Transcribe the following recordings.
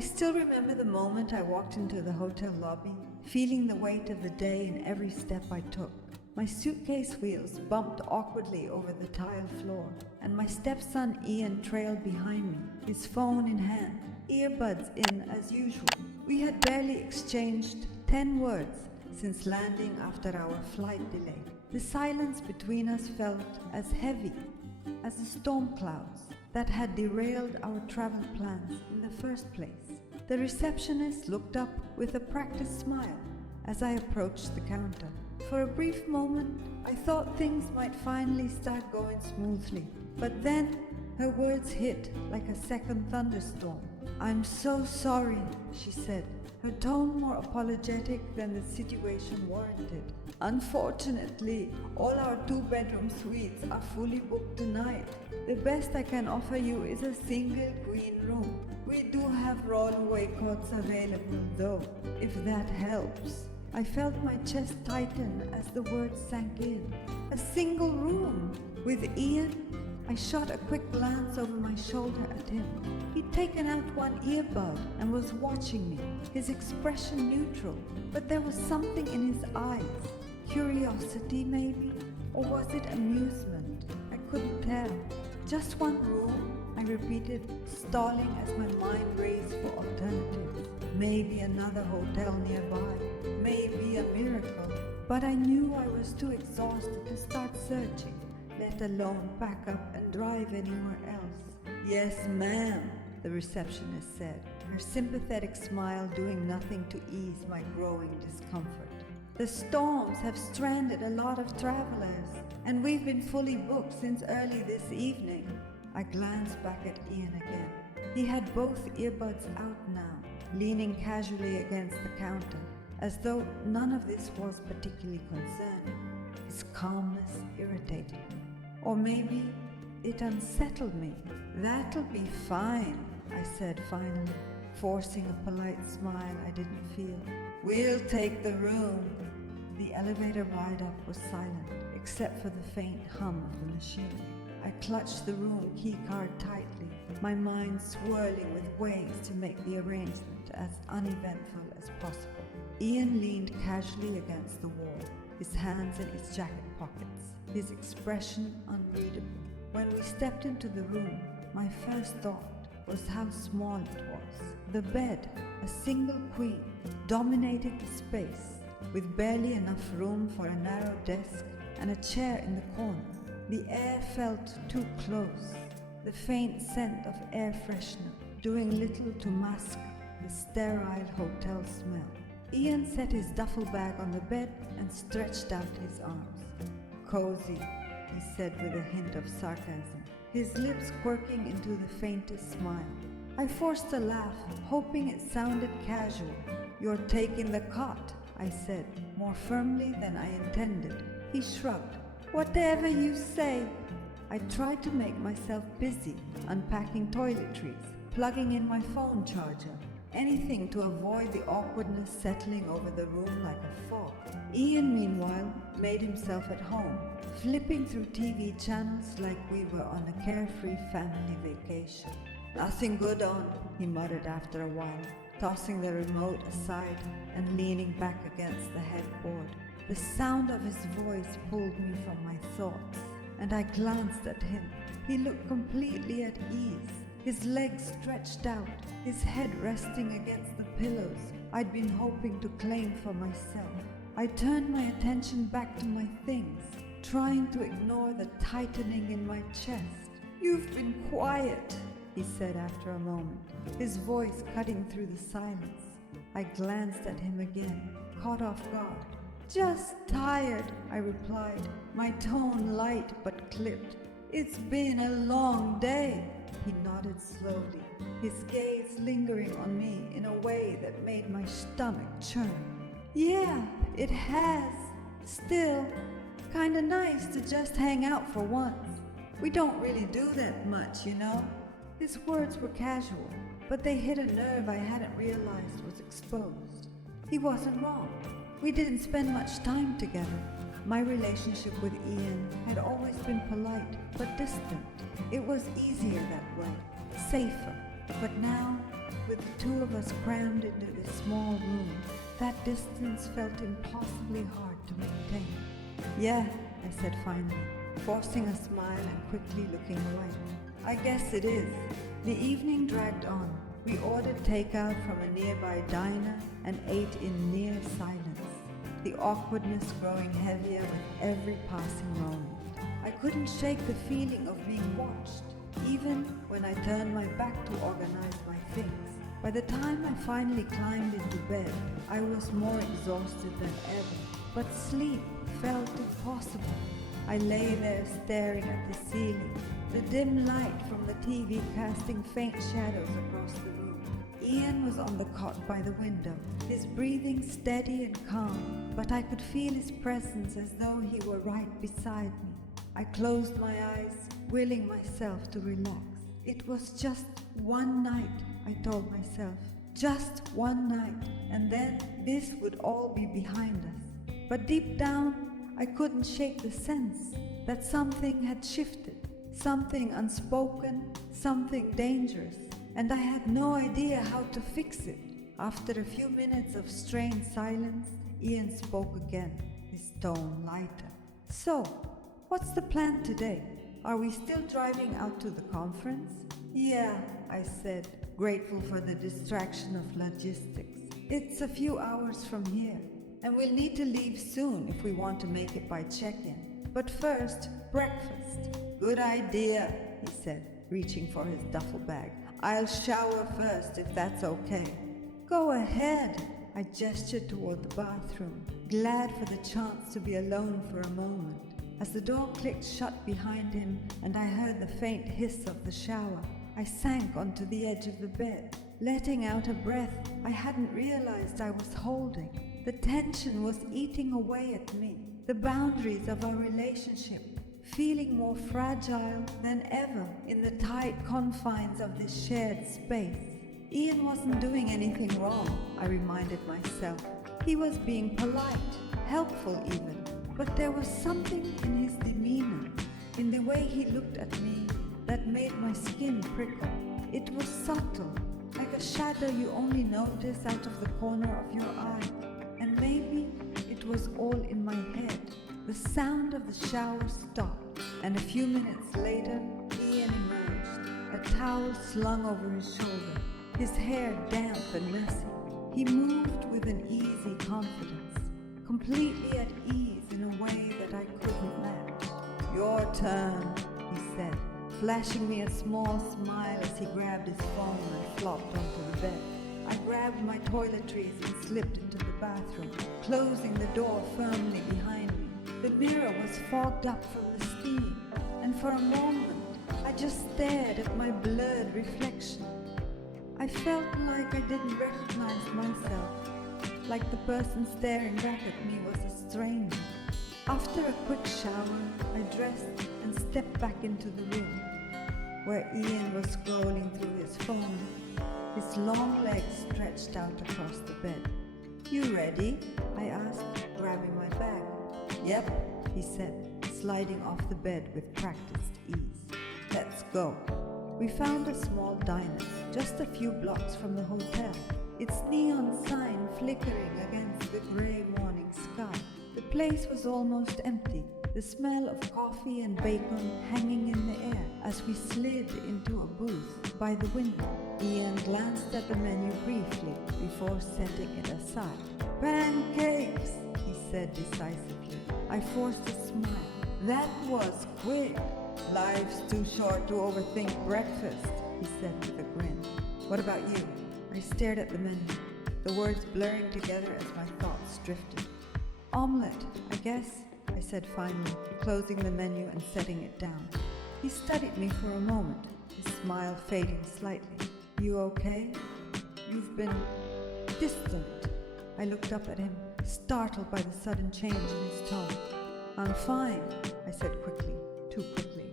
I still remember the moment I walked into the hotel lobby, feeling the weight of the day in every step I took. My suitcase wheels bumped awkwardly over the tile floor, and my stepson Ian trailed behind me, his phone in hand, earbuds in as usual. We had barely exchanged 10 words since landing after our flight delay. The silence between us felt as heavy as the storm clouds that had derailed our travel plans in the first place. The receptionist looked up with a practiced smile as I approached the counter. For a brief moment, I thought things might finally start going smoothly, but then her words hit like a second thunderstorm. "I'm so sorry," she said, her tone more apologetic than the situation warranted. "Unfortunately, all our 2-bedroom suites are fully booked tonight. The best I can offer you is a single queen room. We do have rollaway cots available though, if that helps." I felt my chest tighten as the words sank in. A single room with Ian? I shot a quick glance over my shoulder at him. He'd taken out one earbud and was watching me, his expression neutral, but there was something in his eyes. Curiosity, maybe? Or was it amusement? I couldn't tell. "Just one room?" I repeated, stalling as my mind raced for alternatives. Maybe another hotel nearby, maybe a miracle. But I knew I was too exhausted to start searching, let alone pack up and drive anywhere else. "Yes, ma'am," the receptionist said, her sympathetic smile doing nothing to ease my growing discomfort. "The storms have stranded a lot of travelers, and we've been fully booked since early this evening." I glanced back at Ian again. He had both earbuds out now, leaning casually against the counter, as though none of this was particularly concerning. His calmness irritated me. Or maybe it unsettled me. "That'll be fine," I said finally, forcing a polite smile I didn't feel. "We'll take the room." The elevator ride-up was silent, except for the faint hum of the machinery. I clutched the room keycard tightly, my mind swirling with ways to make the arrangement as uneventful as possible. Ian leaned casually against the wall, his hands in his jacket pockets, his expression unreadable. When we stepped into the room, my first thought was how small it was. The bed, a single queen, dominated the space, with barely enough room for a narrow desk and a chair in the corner. The air felt too close, the faint scent of air freshener doing little to mask the sterile hotel smell. Ian set his duffel bag on the bed and stretched out his arms. "Cozy," he said with a hint of sarcasm, his lips quirking into the faintest smile. I forced a laugh, hoping it sounded casual. "You're taking the cot," I said, more firmly than I intended. He shrugged. "Whatever you say." I tried to make myself busy, unpacking toiletries, plugging in my phone charger, anything to avoid the awkwardness settling over the room like a fog. Ian, meanwhile, made himself at home, flipping through TV channels like we were on a carefree family vacation. "Nothing good on," he muttered after a while, tossing the remote aside and leaning back against the headboard. The sound of his voice pulled me from my thoughts, and I glanced at him. He looked completely at ease, his legs stretched out, his head resting against the pillows I'd been hoping to claim for myself. I turned my attention back to my things, trying to ignore the tightening in my chest. "You've been quiet," he said after a moment, his voice cutting through the silence. I glanced at him again, caught off guard. "Just tired," I replied, my tone light but clipped. "It's been a long day." He nodded slowly, his gaze lingering on me in a way that made my stomach churn. "Yeah, it has. Still, kinda nice to just hang out for once. We don't really do that much, you know." His words were casual, but they hit a nerve I hadn't realized was exposed. He wasn't wrong. We didn't spend much time together. My relationship with Ian had always been polite but distant. It was easier that way, safer. But now, with the two of us crammed into this small room, that distance felt impossibly hard to maintain. "Yeah," I said finally, forcing a smile and quickly looking away. "I guess it is." The evening dragged on. We ordered takeout from a nearby diner and ate in near silence, the awkwardness growing heavier with every passing moment. I couldn't shake the feeling of being watched, even when I turned my back to organize my things. By the time I finally climbed into bed, I was more exhausted than ever, but sleep felt impossible. I lay there staring at the ceiling, the dim light from the TV casting faint shadows across the room. Ian was on the cot by the window, his breathing steady and calm, but I could feel his presence as though he were right beside me. I closed my eyes, willing myself to relax. It was just one night, I told myself. Just one night, and then this would all be behind us. But deep down, I couldn't shake the sense that something had shifted, something unspoken, something dangerous, and I had no idea how to fix it. After a few minutes of strained silence, Ian spoke again, his tone lighter. "So, what's the plan today? Are we still driving out to the conference?" "Yeah," I said, grateful for the distraction of logistics. "It's a few hours from here, and we'll need to leave soon if we want to make it by check-in. But first, breakfast." "Good idea," he said, reaching for his duffel bag. "I'll shower first if that's okay." "Go ahead," I gestured toward the bathroom, glad for the chance to be alone for a moment. As the door clicked shut behind him and I heard the faint hiss of the shower, I sank onto the edge of the bed, letting out a breath I hadn't realized I was holding. The tension was eating away at me, the boundaries of our relationship feeling more fragile than ever in the tight confines of this shared space. Ian wasn't doing anything wrong, I reminded myself. He was being polite, helpful even, but there was something in his demeanor, in the way he looked at me, that made my skin prickle. It was subtle, like a shadow you only notice out of the corner of your eye. And maybe it was all in my head. The sound of the shower stopped, and a few minutes later, Ian emerged, a towel slung over his shoulder, his hair damp and messy. He moved with an easy confidence, completely at ease in a way that I couldn't match. "Your turn," he said, flashing me a small smile as he grabbed his phone and flopped onto the bed. I grabbed my toiletries and slipped into the bathroom, closing the door firmly behind me. The mirror was fogged up from the steam, and for a moment, I just stared at my blurred reflection. I felt like I didn't recognize myself, like the person staring back at me was a stranger. After a quick shower, I dressed and stepped back into the room, where Ian was scrolling through his phone, his long legs stretched out across the bed. "You ready?" I asked, grabbing my bag. "Yep," he said, sliding off the bed with practiced ease. "Let's go." We found a small diner, just a few blocks from the hotel, its neon sign flickering against the gray morning sky. The place was almost empty, the smell of coffee and bacon hanging in the air as we slid into a booth by the window. Ian glanced at the menu briefly before setting it aside. "Pancakes," he said decisively. I forced a smile. "That was quick." "Life's too short to overthink breakfast," he said with a grin. "What about you?" I stared at the menu, the words blurring together as my thoughts drifted. "Omelette, I guess," I said finally, closing the menu and setting it down. He studied me for a moment, his smile fading slightly. "You okay? You've been distant." I looked up at him, startled by the sudden change in his tone. "I'm fine," I said quickly, too quickly.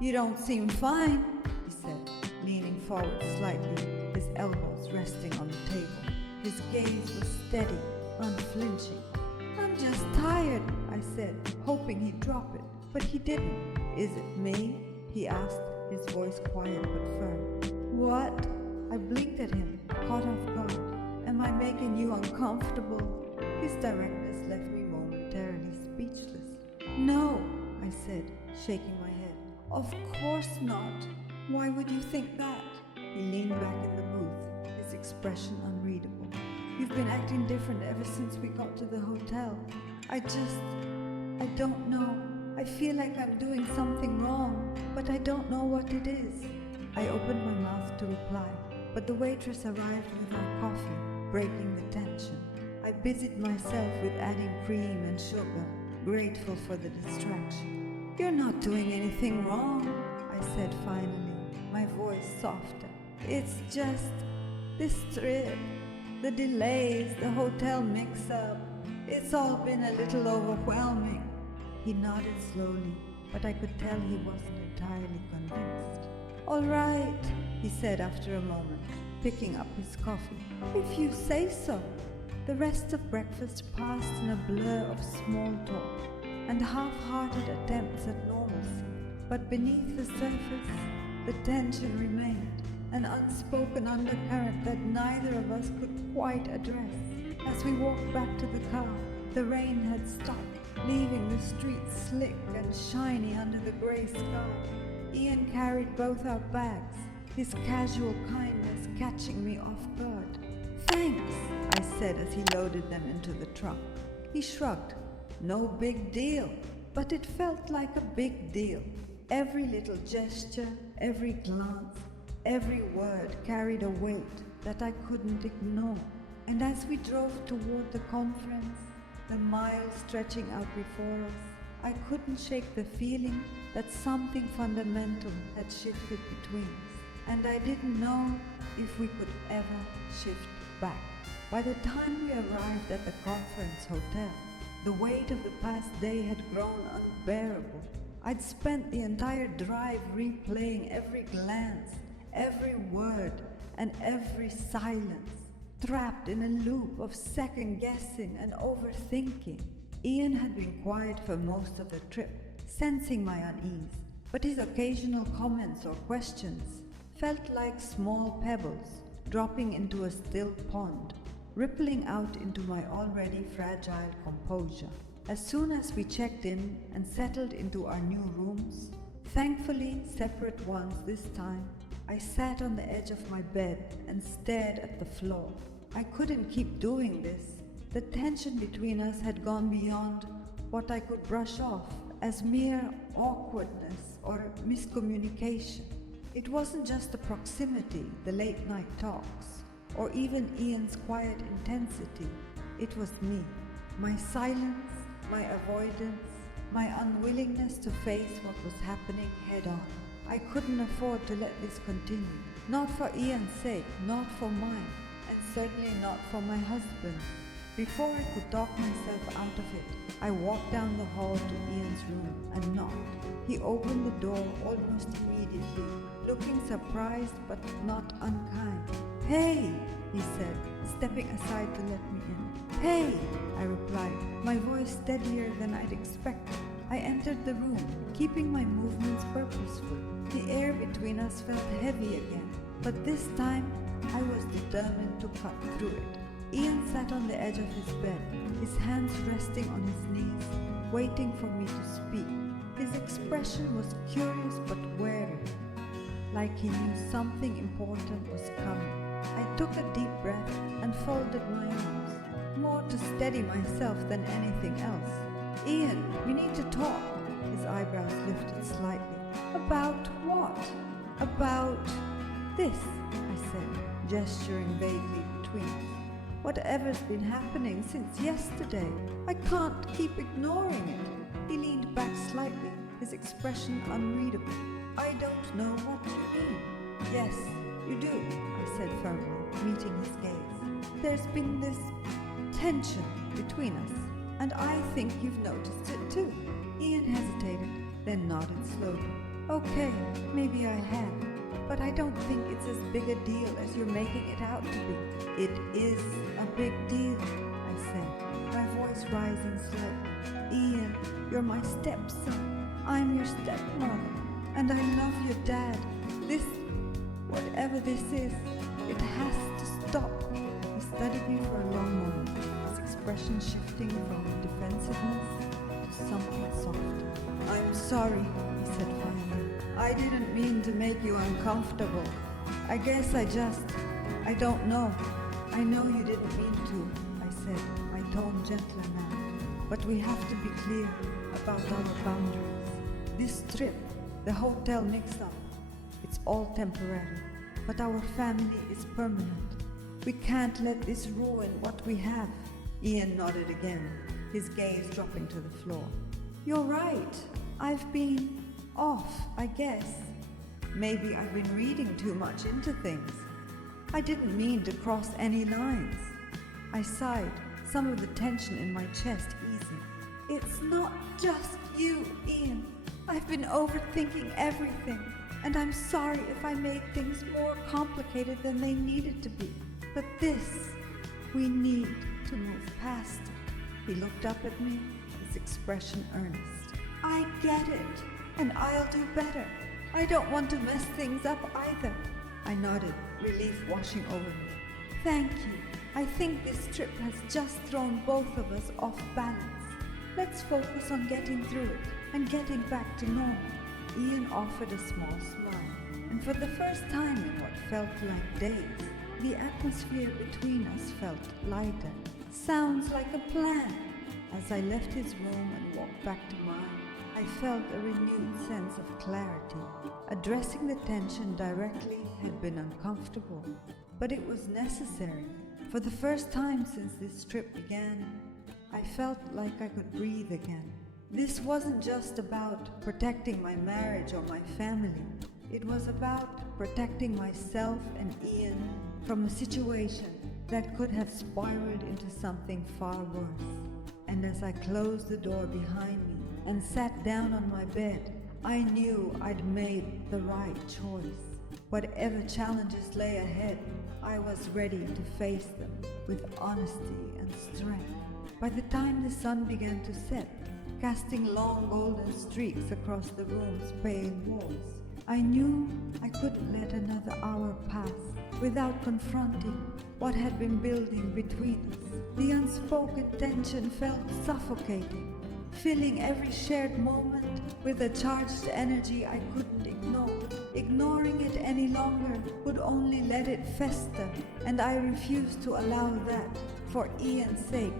"You don't seem fine," he said, leaning forward slightly, his elbows resting on the table. His gaze was steady, unflinching. "I'm just tired," I said, hoping he'd drop it, but he didn't. "Is it me?" he asked, his voice quiet but firm. "What?" I blinked at him, caught off guard. Am I making you uncomfortable? His directness left me momentarily speechless. No, I said, shaking my head. Of course not. Why would you think that? He leaned back in the booth, his expression unreadable. You've been acting different ever since we got to the hotel. I don't know. I feel like I'm doing something wrong, but I don't know what it is. I opened my mouth to reply, but the waitress arrived with our coffee, breaking the tension. I busied myself with adding cream and sugar, grateful for the distraction. You're not doing anything wrong, I said finally, my voice softer. It's just this trip, the delays, the hotel mix-up. It's all been a little overwhelming. He nodded slowly, but I could tell he wasn't entirely convinced. All right, he said after a moment, picking up his coffee. If you say so. The rest of breakfast passed in a blur of small talk and half-hearted attempts at normalcy. But beneath the surface, the tension remained, an unspoken undercurrent that neither of us could quite address. As we walked back to the car, the rain had stopped, leaving the streets slick and shiny under the grey sky. Ian carried both our bags, his casual kindness catching me off guard. Thanks, I said as he loaded them into the truck. He shrugged. No big deal, but it felt like a big deal. Every little gesture, every glance, every word carried a weight that I couldn't ignore. And as we drove toward the conference, the miles stretching out before us, I couldn't shake the feeling that something fundamental had shifted between us, and I didn't know if we could ever shift back. By the time we arrived at the conference hotel, the weight of the past day had grown unbearable. I'd spent the entire drive replaying every glance, every word, and every silence, trapped in a loop of second-guessing and overthinking. Ian had been quiet for most of the trip, sensing my unease, but his occasional comments or questions felt like small pebbles dropping into a still pond, rippling out into my already fragile composure. As soon as we checked in and settled into our new rooms, thankfully separate ones this time, I sat on the edge of my bed and stared at the floor. I couldn't keep doing this. The tension between us had gone beyond what I could brush off as mere awkwardness or miscommunication. It wasn't just the proximity, the late-night talks, or even Ian's quiet intensity. It was me, my silence, my avoidance, my unwillingness to face what was happening head-on. I couldn't afford to let this continue, not for Ian's sake, not for mine, and certainly not for my husband's. Before I could talk myself out of it, I walked down the hall to Ian's room and knocked. He opened the door almost immediately, looking surprised but not unkind. Hey, he said, stepping aside to let me in. Hey, I replied, my voice steadier than I'd expected. I entered the room, keeping my movements purposeful. The air between us felt heavy again, but this time I was determined to cut through it. Ian sat on the edge of his bed, his hands resting on his knees, waiting for me to speak. His expression was curious but wary, like he knew something important was coming. I took a deep breath and folded my arms, more to steady myself than anything else. Ian, we need to talk. His eyebrows lifted slightly. About what? About this, I said, gesturing vaguely between us. Whatever's been happening since yesterday, I can't keep ignoring it. He leaned back slightly, his expression unreadable. I don't know what you mean. Yes, you do, I said firmly, meeting his gaze. There's been this tension between us, and I think you've noticed it too. Ian hesitated, then nodded slowly. Okay, maybe I have, but I don't think it's as big a deal as you're making it out to be. It is a big deal, I said, my voice rising slightly. Ian, you're my stepson. I'm your stepmother, and I love your dad. This, whatever this is, It has to stop. He studied me for a long moment, his expression shifting from defensiveness to something soft. I'm sorry, he said finally. I didn't mean to make you uncomfortable. I guess I don't know. I know you didn't mean to, I said, my tone gentler now. But we have to be clear about our boundaries. This trip, the hotel mix-up, it's all temporary. But our family is permanent. We can't let this ruin what we have. Ian nodded again, his gaze dropping to the floor. You're right. I've been off, I guess. Maybe I've been reading too much into things. I didn't mean to cross any lines. I sighed, some of the tension in my chest easing. It's not just you, Ian. I've been overthinking everything, and I'm sorry if I made things more complicated than they needed to be. But we need to move past it. He looked up at me, his expression earnest. I get it, and I'll do better. I don't want to mess things up either. I nodded, relief washing over me. Thank you. I think this trip has just thrown both of us off balance. Let's focus on getting through it and getting back to normal. Ian offered a small smile, and for the first time in what felt like days, the atmosphere between us felt lighter. Sounds like a plan. As I left his room and walked back to mine, I felt a renewed sense of clarity. Addressing the tension directly had been uncomfortable, but it was necessary. For the first time since this trip began, I felt like I could breathe again. This wasn't just about protecting my marriage or my family. It was about protecting myself and Ian from a situation that could have spiraled into something far worse. And as I closed the door behind me and sat down on my bed, I knew I'd made the right choice. Whatever challenges lay ahead, I was ready to face them with honesty and strength. By the time the sun began to set, casting long golden streaks across the room's pale walls, I knew I couldn't let another hour pass without confronting what had been building between us. The unspoken tension felt suffocating, filling every shared moment with a charged energy I couldn't ignore. Ignoring it any longer would only let it fester, and I refused to allow that. For Ian's sake,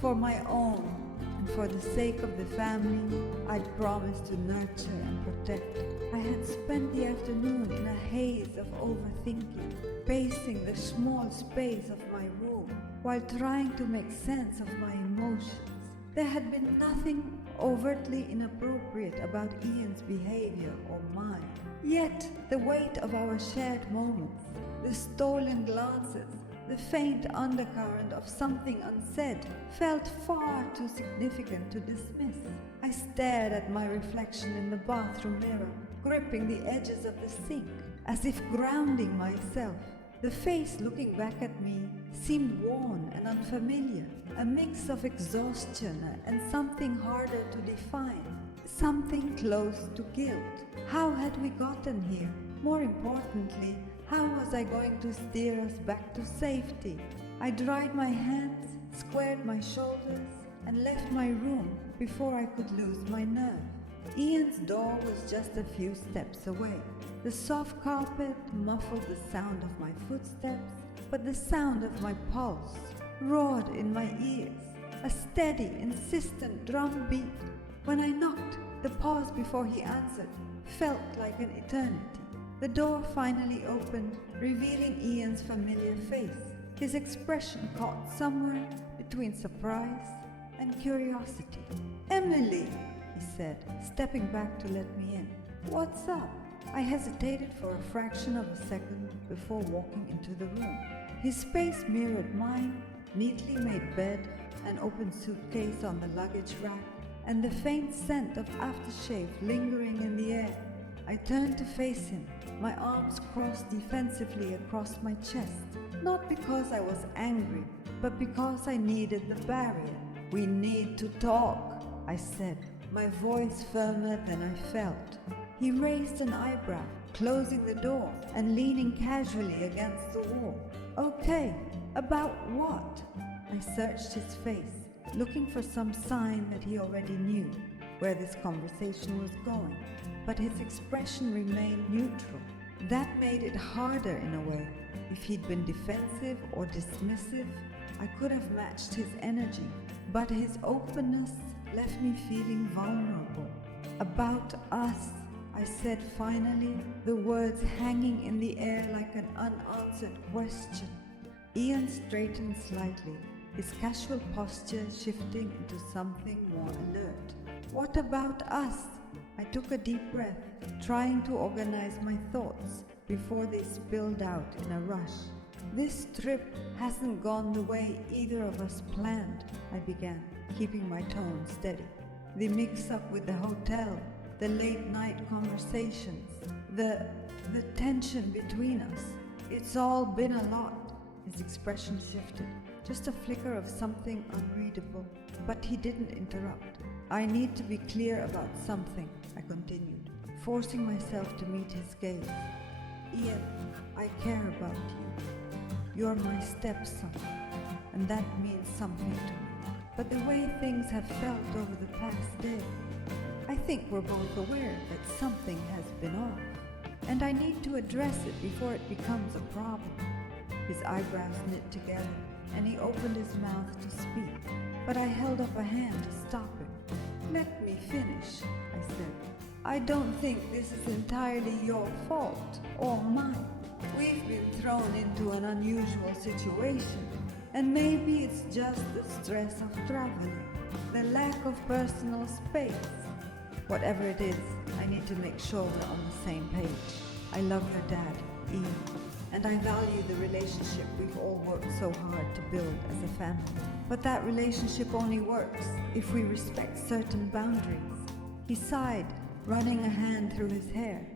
for my own, and for the sake of the family I'd promised to nurture and protect. I had spent the afternoon in a haze of overthinking, pacing the small space of my room while trying to make sense of my emotions. There had been nothing overtly inappropriate about Ian's behavior or mine. Yet the weight of our shared moments, the stolen glances, the faint undercurrent of something unsaid felt far too significant to dismiss. I stared at my reflection in the bathroom mirror, gripping the edges of the sink, as if grounding myself. The face looking back at me seemed worn and unfamiliar, a mix of exhaustion and something harder to define, something close to guilt. How had we gotten here? More importantly, how was I going to steer us back to safety? I dried my hands, squared my shoulders, and left my room before I could lose my nerve. Ian's door was just a few steps away. The soft carpet muffled the sound of my footsteps, but the sound of my pulse roared in my ears, a steady, insistent drum beat. When I knocked, the pause before he answered felt like an eternity. The door finally opened, revealing Ian's familiar face, his expression caught somewhere between surprise and curiosity. "Emily," he said, stepping back to let me in. "What's up?" I hesitated for a fraction of a second before walking into the room. His face mirrored mine, neatly made bed, an open suitcase on the luggage rack, and the faint scent of aftershave lingering in the air. I turned to face him, my arms crossed defensively across my chest, not because I was angry, but because I needed the barrier. "We need to talk," I said, my voice firmer than I felt. He raised an eyebrow, closing the door and leaning casually against the wall. Okay, about what? I searched his face, looking for some sign that he already knew where this conversation was going, but his expression remained neutral. That made it harder in a way. If he'd been defensive or dismissive, I could have matched his energy, but his openness left me feeling vulnerable. About us, I said finally, the words hanging in the air like an unanswered question. Ian straightened slightly, his casual posture shifting into something more alert. What about us? I took a deep breath, trying to organize my thoughts before they spilled out in a rush. This trip hasn't gone the way either of us planned, I began, keeping my tone steady. The mix-up with the hotel, the late-night conversations, the tension between us. It's all been a lot. His expression shifted, just a flicker of something unreadable, but he didn't interrupt. I need to be clear about something, I continued, forcing myself to meet his gaze. Ian, I care about you. You're my stepson, and that means something to me. But the way things have felt over the past day, I think we're both aware that something has been off, and I need to address it before it becomes a problem. His eyebrows knit together, and he opened his mouth to speak, but I held up a hand to stop him. Let me finish, I said. I don't think this is entirely your fault or mine. We've been thrown into an unusual situation, and maybe it's just the stress of traveling, the lack of personal space. Whatever it is, I need to make sure we're on the same page. I love your dad, Ian, and I value the relationship we've all worked so hard to build as a family. But that relationship only works if we respect certain boundaries. He sighed, running a hand through his hair.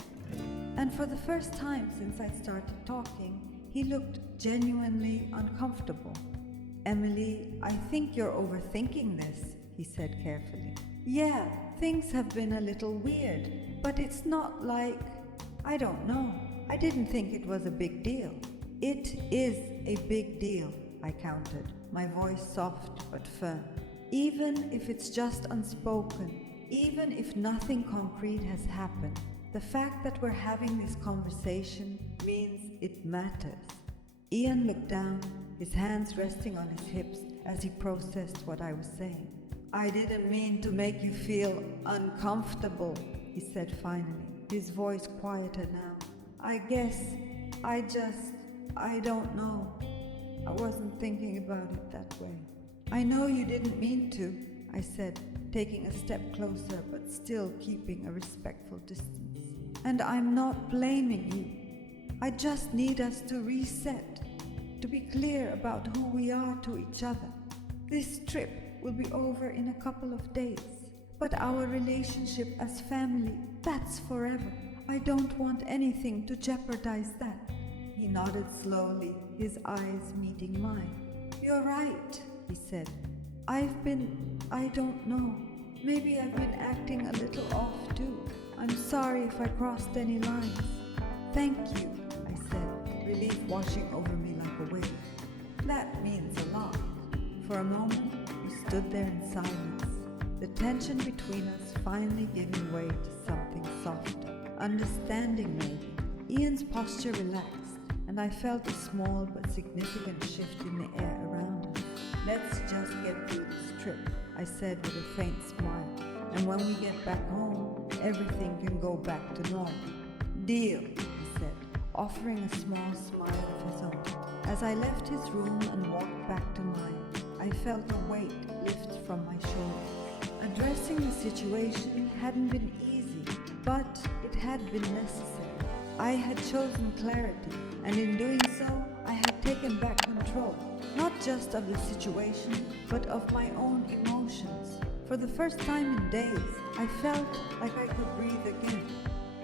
And for the first time since I started talking, he looked genuinely uncomfortable. Emily, I think you're overthinking this, he said carefully. Yeah, things have been a little weird, but it's not like, I don't know. I didn't think it was a big deal. It is a big deal, I countered, my voice soft but firm. Even if it's just unspoken, even if nothing concrete has happened, the fact that we're having this conversation means it matters. Ian looked down, his hands resting on his hips as he processed what I was saying. I didn't mean to make you feel uncomfortable, he said finally, his voice quieter now. I guess I don't know. I wasn't thinking about it that way. I know you didn't mean to, I said, taking a step closer but still keeping a respectful distance. And I'm not blaming you. I just need us to reset, to be clear about who we are to each other. This trip will be over in a couple of days, but our relationship as family, that's forever. I don't want anything to jeopardize that. He nodded slowly, his eyes meeting mine. You're right, he said. I don't know. Maybe I've been acting a little off too. I'm sorry if I crossed any lines. Thank you, I said, relief washing over me like a wave. That means a lot. For a moment, we stood there in silence, the tension between us finally giving way to something softer, understanding maybe. Ian's posture relaxed, and I felt a small but significant shift in the air around us. Let's just get through this trip, I said with a faint smile, and when we get back home, everything can go back to normal. Deal, he said, offering a small smile of his own. As I left his room and walked back to mine, I felt a weight lift from my shoulders. Addressing the situation hadn't been easy, but it had been necessary. I had chosen clarity, and in doing so, I had taken back control, not just of the situation, but of my own emotions. For the first time in days, I felt like I could breathe again.